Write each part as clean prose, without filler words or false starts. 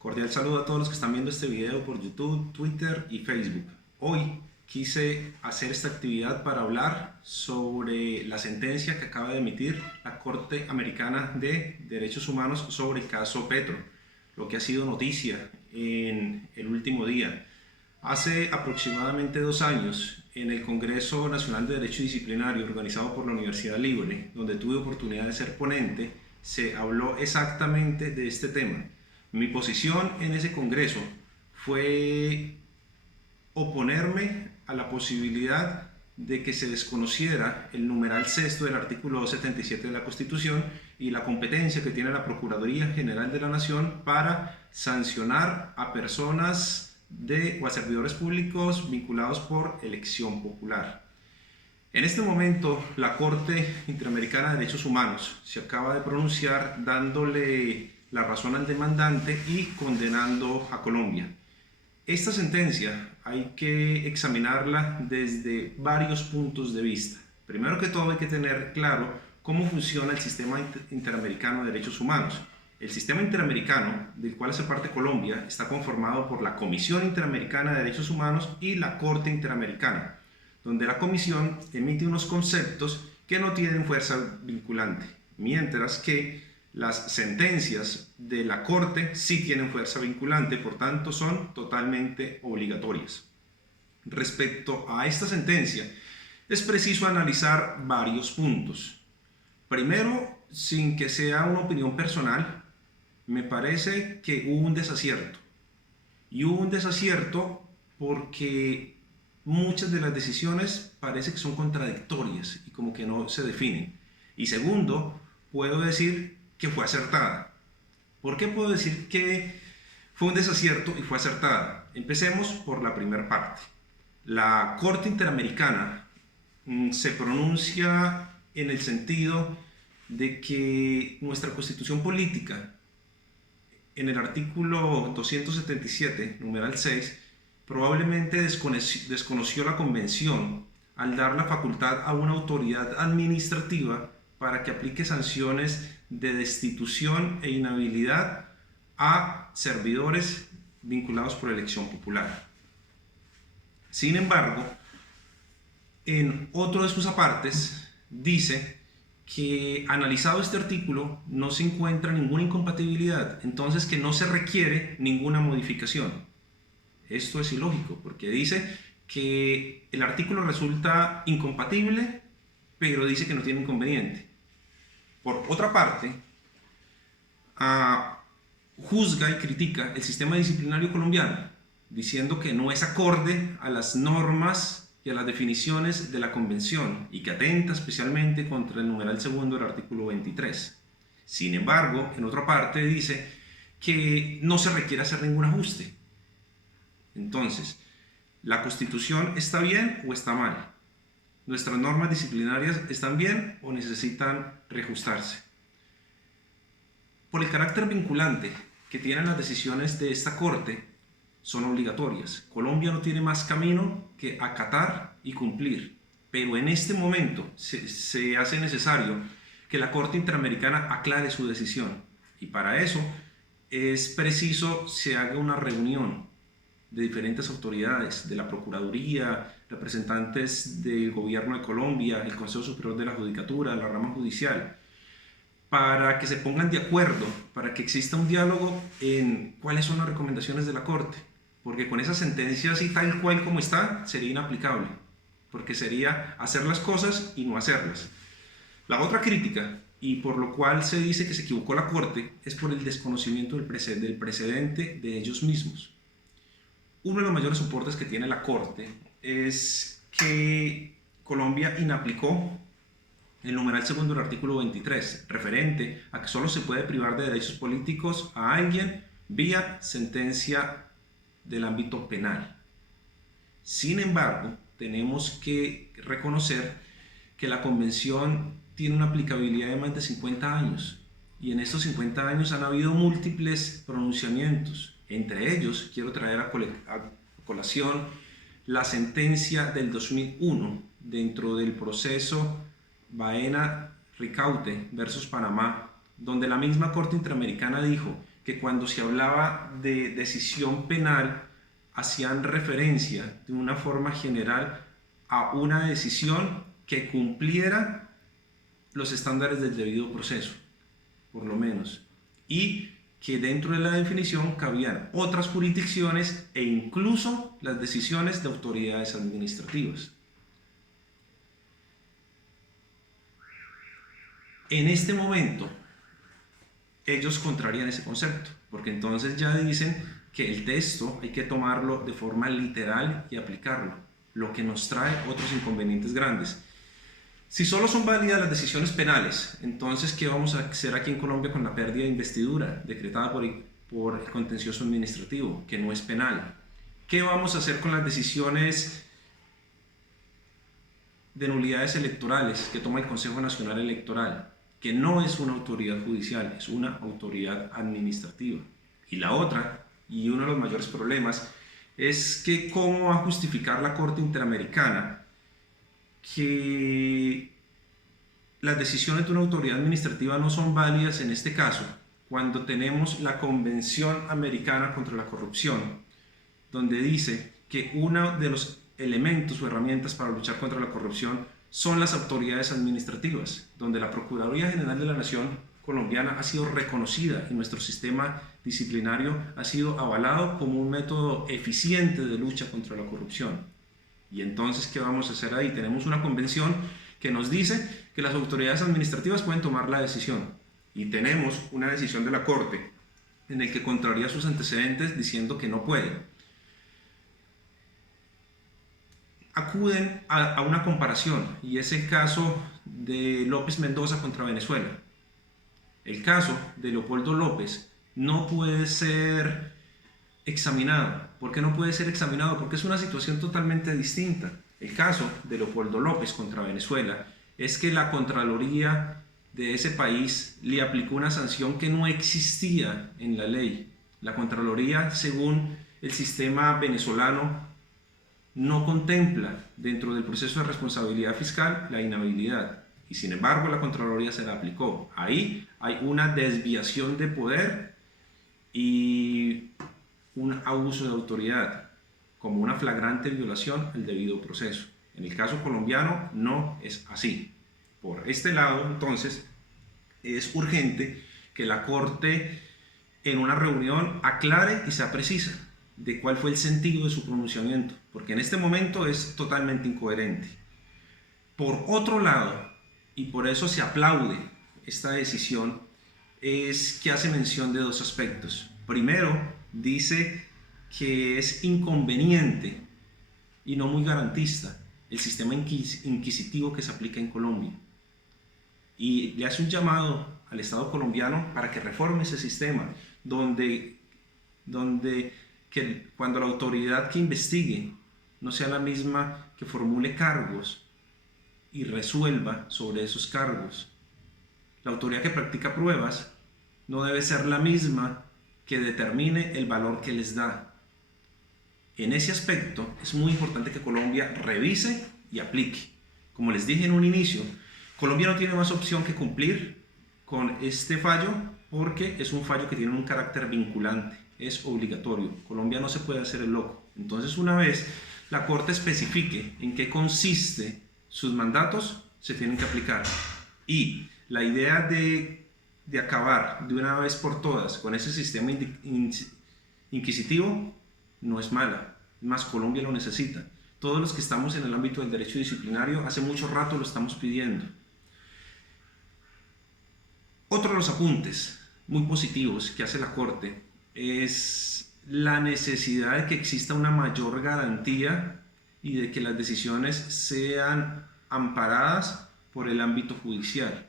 Cordial saludo a todos los que están viendo este video por YouTube, Twitter y Facebook. Hoy quise hacer esta actividad para hablar sobre la sentencia que acaba de emitir la Corte Americana de Derechos Humanos sobre el caso Petro, lo que ha sido noticia en el último día. Hace aproximadamente 2 años, en el Congreso Nacional de Derecho Disciplinario organizado por la Universidad Libre, donde tuve oportunidad de ser ponente, se habló exactamente de este tema. Mi posición en ese congreso fue oponerme a la posibilidad de que se desconociera el numeral sexto del artículo 277 de la Constitución y la competencia que tiene la Procuraduría General de la Nación para sancionar a personas o a servidores públicos vinculados por elección popular. En este momento, la Corte Interamericana de Derechos Humanos se acaba de pronunciar dándole la razón al demandante y condenando a Colombia. Esta sentencia hay que examinarla desde varios puntos de vista. Primero que todo hay que tener claro cómo funciona el sistema interamericano de derechos humanos. El sistema interamericano, del cual hace parte Colombia, está conformado por la Comisión Interamericana de Derechos Humanos y la Corte Interamericana, donde la Comisión emite unos conceptos que no tienen fuerza vinculante, mientras que las sentencias de la Corte sí tienen fuerza vinculante, por tanto son totalmente obligatorias. Respecto a esta sentencia, es preciso analizar varios puntos. Primero, sin que sea una opinión personal, me parece que hubo un desacierto. Y hubo un desacierto porque muchas de las decisiones parece que son contradictorias y como que no se definen. Y segundo, puedo decir que fue acertada. ¿Por qué puedo decir que fue un desacierto y fue acertada? Empecemos por la primera parte. La Corte Interamericana se pronuncia en el sentido de que nuestra Constitución Política, en el artículo 277, numeral 6, probablemente desconoció la Convención al dar la facultad a una autoridad administrativa para que aplique sanciones de destitución e inhabilidad a servidores vinculados por elección popular. Sin embargo, en otro de sus apartes dice que analizado este artículo no se encuentra ninguna incompatibilidad, entonces que no se requiere ninguna modificación. Esto es ilógico porque dice que el artículo resulta incompatible, pero dice que no tiene inconveniente. Por otra parte, juzga y critica el sistema disciplinario colombiano, diciendo que no es acorde a las normas y a las definiciones de la Convención y que atenta especialmente contra el numeral segundo del artículo 23. Sin embargo, en otra parte dice que no se requiere hacer ningún ajuste. Entonces, ¿la Constitución está bien o está mal? ¿Nuestras normas disciplinarias están bien o necesitan reajustarse? Por el carácter vinculante que tienen las decisiones de esta Corte, son obligatorias. Colombia no tiene más camino que acatar y cumplir, pero en este momento se hace necesario que la Corte Interamericana aclare su decisión y para eso es preciso se haga una reunión de diferentes autoridades, de la Procuraduría, representantes del Gobierno de Colombia, el Consejo Superior de la Judicatura, la rama judicial, para que se pongan de acuerdo, para que exista un diálogo en cuáles son las recomendaciones de la Corte, porque con esa sentencia así tal cual como está, sería inaplicable, porque sería hacer las cosas y no hacerlas. La otra crítica, y por lo cual se dice que se equivocó la Corte, es por el desconocimiento del precedente de ellos mismos. Uno de los mayores soportes que tiene la Corte es que Colombia inaplicó el numeral segundo del artículo 23, referente a que solo se puede privar de derechos políticos a alguien vía sentencia del ámbito penal. Sin embargo, tenemos que reconocer que la Convención tiene una aplicabilidad de más de 50 años y en estos 50 años han habido múltiples pronunciamientos. Entre ellos, quiero traer a colación la sentencia del 2001 dentro del proceso Baena Ricaurte versus Panamá, donde la misma Corte Interamericana dijo que cuando se hablaba de decisión penal hacían referencia de una forma general a una decisión que cumpliera los estándares del debido proceso, por lo menos, y que dentro de la definición cabían otras jurisdicciones e incluso las decisiones de autoridades administrativas. En este momento, ellos contrarían ese concepto, porque entonces ya dicen que el texto hay que tomarlo de forma literal y aplicarlo, lo que nos trae otros inconvenientes grandes. Si solo son válidas las decisiones penales, entonces ¿qué vamos a hacer aquí en Colombia con la pérdida de investidura decretada por el contencioso administrativo, que no es penal? ¿Qué vamos a hacer con las decisiones de nulidades electorales que toma el Consejo Nacional Electoral, que no es una autoridad judicial, es una autoridad administrativa? Y la otra, y uno de los mayores problemas, es que cómo va a justificar la Corte Interamericana que las decisiones de una autoridad administrativa no son válidas en este caso, cuando tenemos la Convención Americana contra la Corrupción, donde dice que uno de los elementos o herramientas para luchar contra la corrupción son las autoridades administrativas, donde la Procuraduría General de la Nación colombiana ha sido reconocida y nuestro sistema disciplinario ha sido avalado como un método eficiente de lucha contra la corrupción. Y entonces, ¿qué vamos a hacer ahí? Tenemos una convención que nos dice que las autoridades administrativas pueden tomar la decisión, y tenemos una decisión de la Corte en el que contraría sus antecedentes diciendo que no puede. Acuden a una comparación, y es el caso de López Mendoza contra Venezuela. El caso de Leopoldo López no puede ser examinado. ¿Por qué no puede ser examinado? Porque es una situación totalmente distinta. El caso de Leopoldo López contra Venezuela es que la Contraloría de ese país le aplicó una sanción que no existía en la ley. La Contraloría, según el sistema venezolano, no contempla dentro del proceso de responsabilidad fiscal la inhabilidad, y sin embargo la Contraloría se la aplicó. Ahí hay una desviación de poder y un abuso de autoridad, como una flagrante violación al debido proceso. En el caso colombiano no es así. Por este lado, entonces, es urgente que la Corte en una reunión aclare y sea precisa de cuál fue el sentido de su pronunciamiento, porque en este momento es totalmente incoherente. Por otro lado, y por eso se aplaude esta decisión, es que hace mención de dos aspectos. Primero, dice que es inconveniente y no muy garantista el sistema inquisitivo que se aplica en Colombia, y le hace un llamado al Estado colombiano para que reforme ese sistema, donde que cuando la autoridad que investigue no sea la misma que formule cargos y resuelva sobre esos cargos. La autoridad que practica pruebas no debe ser la misma que determine el valor que les da. En ese aspecto es muy importante que Colombia revise y aplique. Como les dije en un inicio, Colombia no tiene más opción que cumplir con este fallo, porque es un fallo que tiene un carácter vinculante, es obligatorio. Colombia no se puede hacer el loco. Entonces, una vez la Corte especifique en qué consiste sus mandatos, se tienen que aplicar. Y la idea de acabar de una vez por todas con ese sistema inquisitivo no es mala, más Colombia lo necesita. Todos los que estamos en el ámbito del derecho disciplinario hace mucho rato lo estamos pidiendo. Otro de los apuntes muy positivos que hace la Corte es la necesidad de que exista una mayor garantía y de que las decisiones sean amparadas por el ámbito judicial.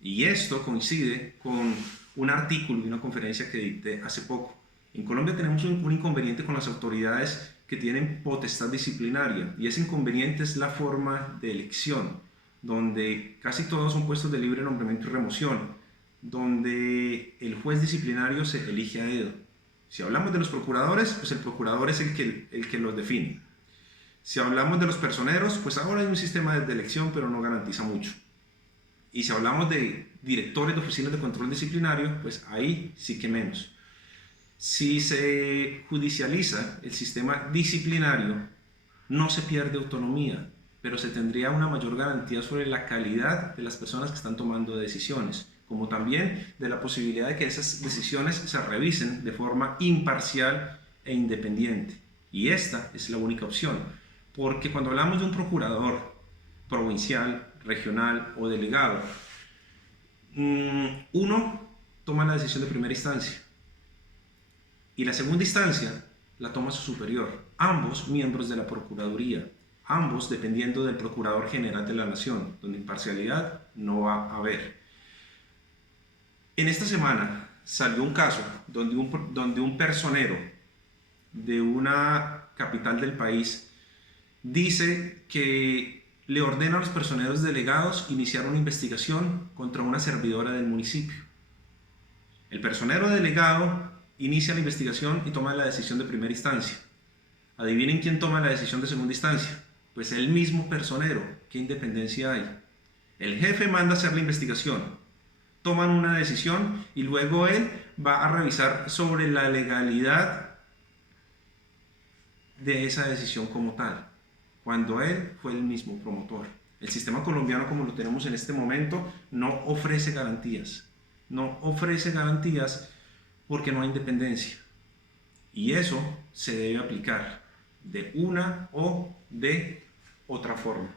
Y esto coincide con un artículo y una conferencia que dicté hace poco. En Colombia tenemos un inconveniente con las autoridades que tienen potestad disciplinaria, y ese inconveniente es la forma de elección, donde casi todos son puestos de libre nombramiento y remoción, donde el juez disciplinario se elige a dedo. Si hablamos de los procuradores, pues el procurador es el que los define. Si hablamos de los personeros, pues ahora hay un sistema de elección, pero no garantiza mucho. Y si hablamos de directores de oficinas de control disciplinario, pues ahí sí que menos. Si se judicializa el sistema disciplinario, no se pierde autonomía, pero se tendría una mayor garantía sobre la calidad de las personas que están tomando decisiones, como también de la posibilidad de que esas decisiones se revisen de forma imparcial e independiente. Y esta es la única opción, porque cuando hablamos de un procurador provincial, regional o delegado, uno toma la decisión de primera instancia y la segunda instancia la toma su superior, ambos miembros de la Procuraduría, ambos dependiendo del Procurador General de la Nación, donde imparcialidad no va a haber. En esta semana salió un caso donde un personero de una capital del país dice que le ordena a los personeros delegados iniciar una investigación contra una servidora del municipio. El personero delegado inicia la investigación y toma la decisión de primera instancia. Adivinen quién toma la decisión de segunda instancia. Pues el mismo personero. ¿Qué independencia hay? El jefe manda a hacer la investigación, toman una decisión y luego él va a revisar sobre la legalidad de esa decisión como tal, cuando él fue el mismo promotor. El sistema colombiano, como lo tenemos en este momento, no ofrece garantías. No ofrece garantías porque no hay independencia. Y eso se debe aplicar de una o de otra forma.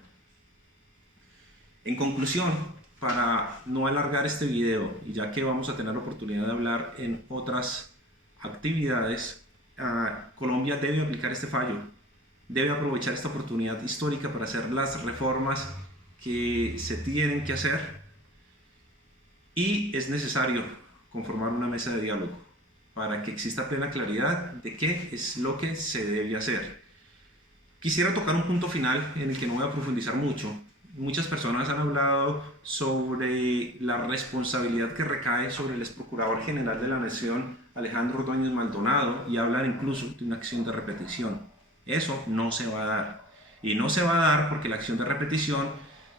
En conclusión, para no alargar este video, y ya que vamos a tener oportunidad de hablar en otras actividades, Colombia debe aplicar este fallo, debe aprovechar esta oportunidad histórica para hacer las reformas que se tienen que hacer, y es necesario conformar una mesa de diálogo para que exista plena claridad de qué es lo que se debe hacer. Quisiera tocar un punto final en el que no voy a profundizar mucho. Muchas personas han hablado sobre la responsabilidad que recae sobre el ex procurador general de la Nación, Alejandro Ordóñez Maldonado, y hablan incluso de una acción de repetición. Eso no se va a dar. Y no se va a dar porque la acción de repetición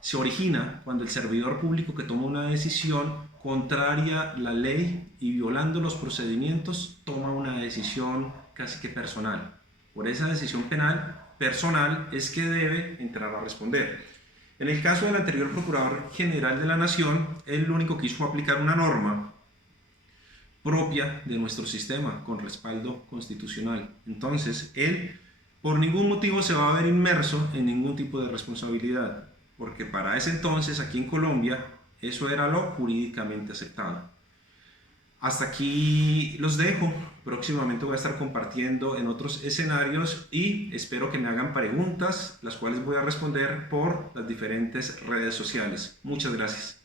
se origina cuando el servidor público que toma una decisión contraria la ley y violando los procedimientos toma una decisión casi que personal. Por esa decisión penal personal es que debe entrar a responder. En el caso del anterior Procurador General de la Nación, él lo único que hizo fue aplicar una norma propia de nuestro sistema con respaldo constitucional. Entonces, él por ningún motivo se va a ver inmerso en ningún tipo de responsabilidad, porque para ese entonces aquí en Colombia eso era lo jurídicamente aceptado. Hasta aquí los dejo. Próximamente voy a estar compartiendo en otros escenarios y espero que me hagan preguntas, las cuales voy a responder por las diferentes redes sociales. Muchas gracias.